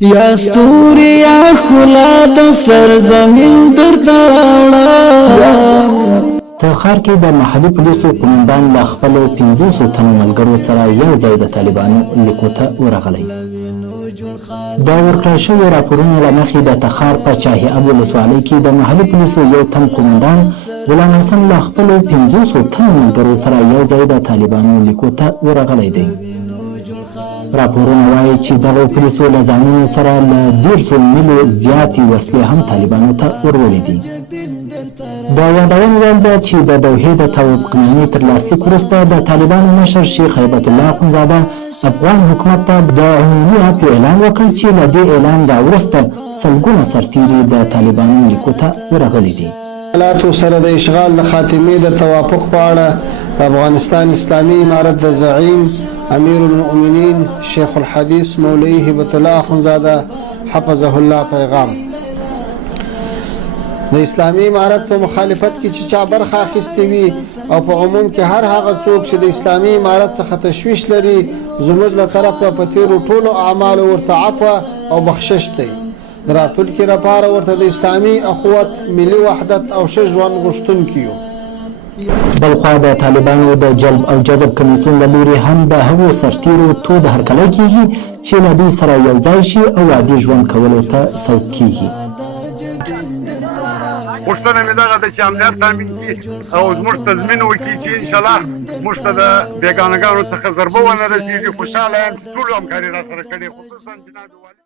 یا ستوري یا ښکلا د سرزمین درته راوړم. په ښار کې د محلي پولیسو قومندان له خپلو 500 تنو ملګرو سره یو ځای د طالبانو لیکو ته ورغلی. د ورکړل شویو راپورونو له مخې د تخار په چاهي اب ولسوالۍ کې د محلي پولیسو یو تن قومندان غلام حسن له خپلو 500 تنو ملګرو سره یو ځای د طالبانو لیکو ته ورغلی دی. راپورونه وایي چې دغو پولیسو له ځانونو سره له 150 میلو زیاتې وسلې هم طالبانو ته ورولې دي. د یادونې وړ ده چې د دوحې د توافقنامې تر لاسلیک وروسته د طالبانو مشر شیخ هیبت الله اخندزاده افغان حکومت ته د عمومي عفو اعلان وکړ چې له دې اعلان راوروسته سلګونه سرتیري د طالبانو لیکو ته ورغلي دي. حالاتو سره د اشغال د خاتمې د توافق په اړه د افغانستان اسلامي امارت د زعیم امیر المؤمنین شیخ الحدیث مولوی هیبت الله اخندزاده حفظه الله پیغام. د اسلامي امارت په مخالفت کې چې چا برخه اخیستې وي او په عموم کې هر هغه څوک چې د اسلامي امارت څخه تشویش لري زموږ له طرفه په تیرو ټولو اعمالو ورته عفو او بخشش دی. د راتلونکي لپاره ورته د اسلامي اخوت ملي وحدت او ښه ژوند غوښتونکي یو. بلخوا د طالبانو د جلب او جذب کمیسیون له لوري هم د هغو سرتیرو تود هرکلی کیږي چې له دوی سره یو ځای شي او عادي ژوند کولو ته سوق کیږي. غوښتنه مې دغه ده چې امنیت تامین کړي او زموږ تضمین وکړي چې انشاءالله موږ ته د بېګانهګانو څخه ضربه ونه رسېږي. خوشحاله یم چې ټولو همکاري را سره کړې، خصوصا جناب والي.